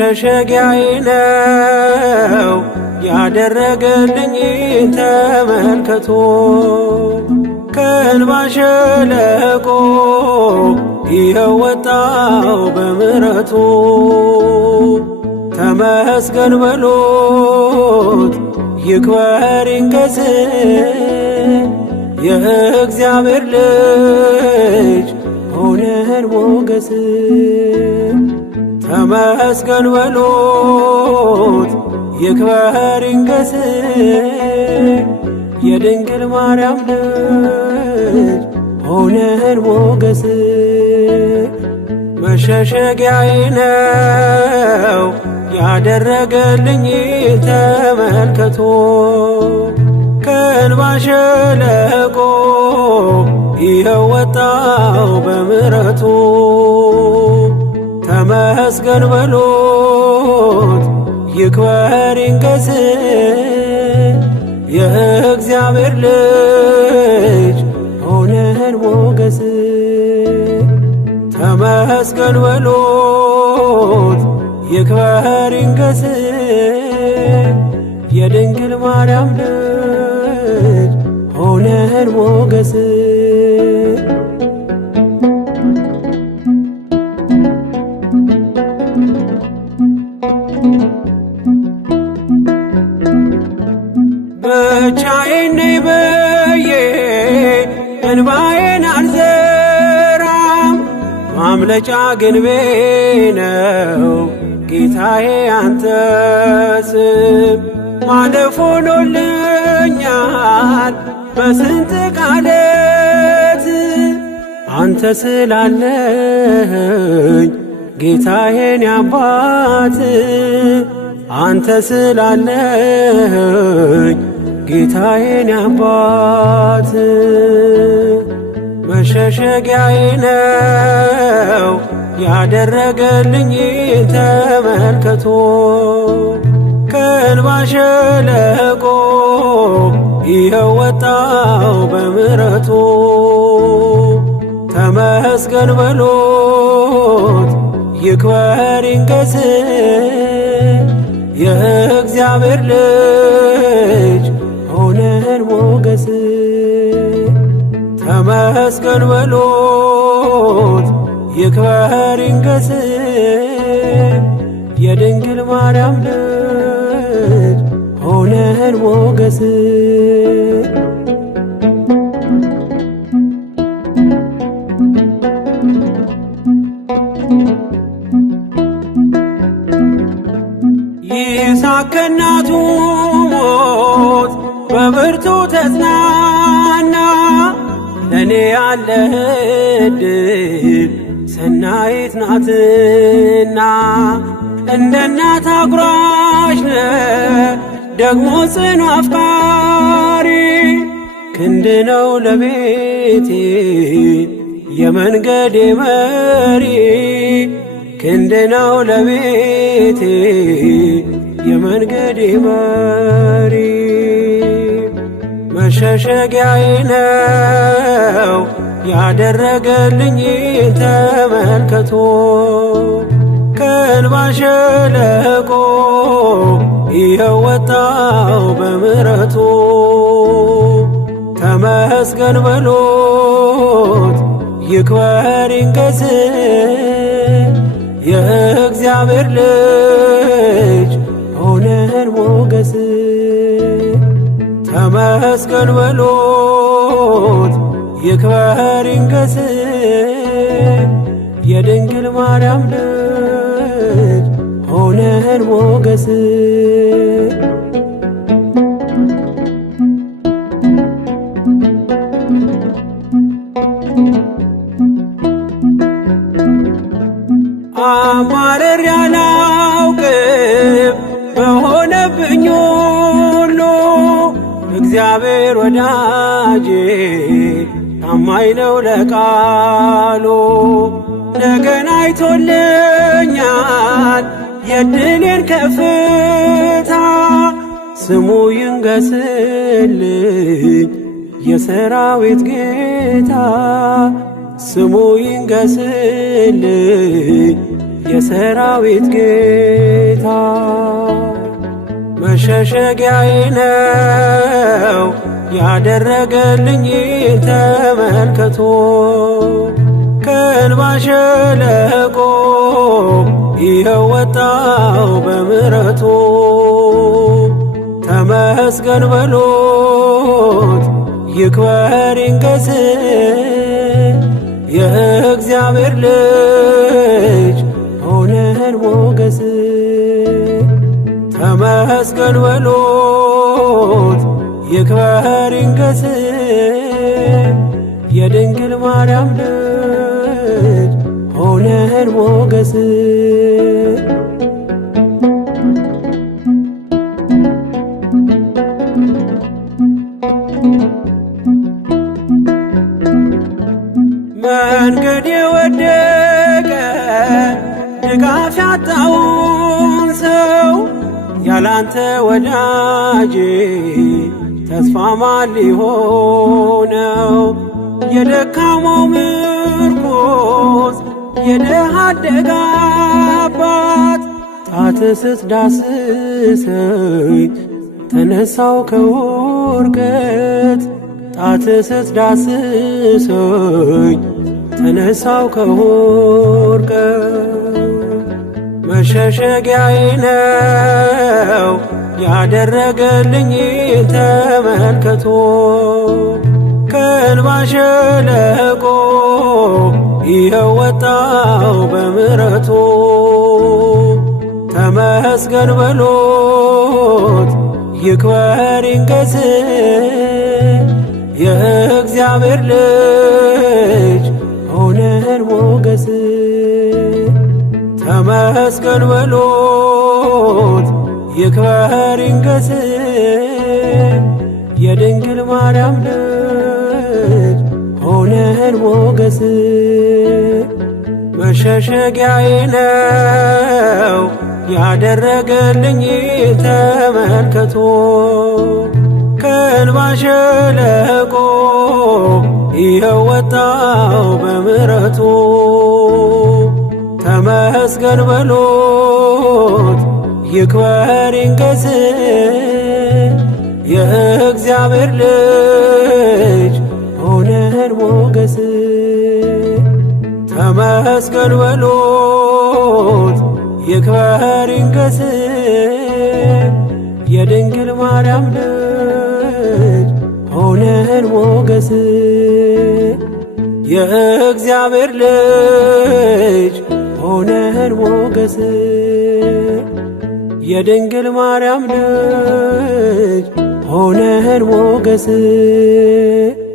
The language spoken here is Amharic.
መሸሸጊያዬ ነው ያደረገልኝ ተመልከቶ ከእንባ ሸለቆ ይኸው ወጣው በምሕረቱ ተመስገን በሉት ይክበር ይንገስ የእግዚአብሔር ልጅ ሆነን ሞገስ ተመስገን በሉት ይክበር ይንገስ የድንግል ማርያም ልጅ ሆነን ሞገስ መሸሸጊያዬ ነው ያደረገልኝ ተመልከቶ ከእንባ ሸለቆ ይኸው ወጣው በምሕረቱ ተመስገን በሉት ይክበር ይንገስ የእግዚአብሔር ልጅ ሆነን ሞገስ ተመስገን በሉት ይክበር ይንገስ የድንግል ማርያም ልጅ ሆነን ሞገስ ብቻዬን ነኝ ብዬ እንባዬን አልዘራም ማምለጫ ግንቤ ነው ጌታዬ አንተ ስም ማለፍ ሆኖልኛል በስንጥቅ ዓለት አንተ ስላለኸኝ ጌታዬን አባት አንተ ስላለኸኝ ጌታዬን አባት መሸሸጊያዬ ነው ያደረገልኝ ተመልከቶ ከእንባ ሸለቆ ይኸው ወጣው በምሕረቱ ተመስገን በሉት ይክበር ይንገስ የእግዚአብሔር ልጅ ሆነን ሞገስ ተመስገን በሉት ይክበር ይንገስ የድንግል ማርያም ልጅ ሆነን ሞገስ ይስሐቅ ከእናቱ ሞት በብርቱ ተጽናና ለእኔ ያለህ ዕድል ሰናይት ናትና እንደ እናት አጉራሽ ነህ ደግሞ ጽኑ አፍቃሪ ክንድ ነው ለቤቴ የመንገዴ መሪ ክንድ ነው ለቤቴ የመንገዴ መሪ መሸሸጊያዬ ነው ያደረገልኝ ተመልከቶ ከእንባ ሸለቆ ይኸው ወጣው በምሕረቱ ተመስገን በሉት ይክበር ይንገስ የእግዚአብሔር ልጅ ሆነን ሞገስ ተመስገን በሉት ይክበር ይንገስ የድንግል ማርያም ልጅ ሆነን ሞገስ አማረር ያላውቅም በሆነብኝ ሁሉ እግዚአብሔር ወዳጄ ታማኝ ነው ለቃሉ ነገን አይቶልኛል የድሌን ከፍታ ስሙ ይንገስልኝ የሰራዊት ጌታ ስሙ ይንገስልኝ የሰራዊት ጌታ መሸሸጊያዬ ነው ያደረገልኝ ተመልከቶ ከእንባ ሸለቆ ይኸው ወጣው በምሕረቱ ተመስገን በሎት ይክበር ይንገስ የእግዚአብሔር ልጅ ሆነን ሞገስ ተመስገን በሎት ይክበር ይንገስ የድንግል ማርያም ልጅ ሆነን ሞገስ መንገድ የወደቀ ድጋፍ ያጣውን ሰው ያላንተ ወዳጄ ተስፋ ማን ሊሆነው? የደካማው ምርኮስ የድሃ አደግ አባት ጣትህ ስትዳስሰኝ ተነሳው ከውድቀት ጣትህ ስትዳስሰኝ ተነሳው ከውድቀት መሸሸጊያዬ ነው ያደረገልኝ ተመልከቶ ከእንባ ሸለቆ ይኸው ወጣው በምሕረቱ ተመስገን በሎት ይክበር ይንገስ የእግዚአብሔር ልጅ ሆነን ሞገስ ተመስገን በሎት ይክበር ይንገስ የድንግል ማርያም ልጅ ሆነን ሞገስ መሸሸጊያዬ ነው ያደረገልኝ ተመልከቶ ከእንባ ሸለቆ ይኸው ወጣው በምሕረቱ ተመስገን በሎት ይክበር ይንገስ የእግዚአብሔር ልጅ ሆነን ሞገስ ተመስገን በሎት ይክበር ይንገስ የድንግል ማርያም ልጅ ሆነን ሞገስ የእግዚአብሔር ልጅ ሆነን ሞገስ የድንግል ማርያም ልጅ ሆነን ሞገስ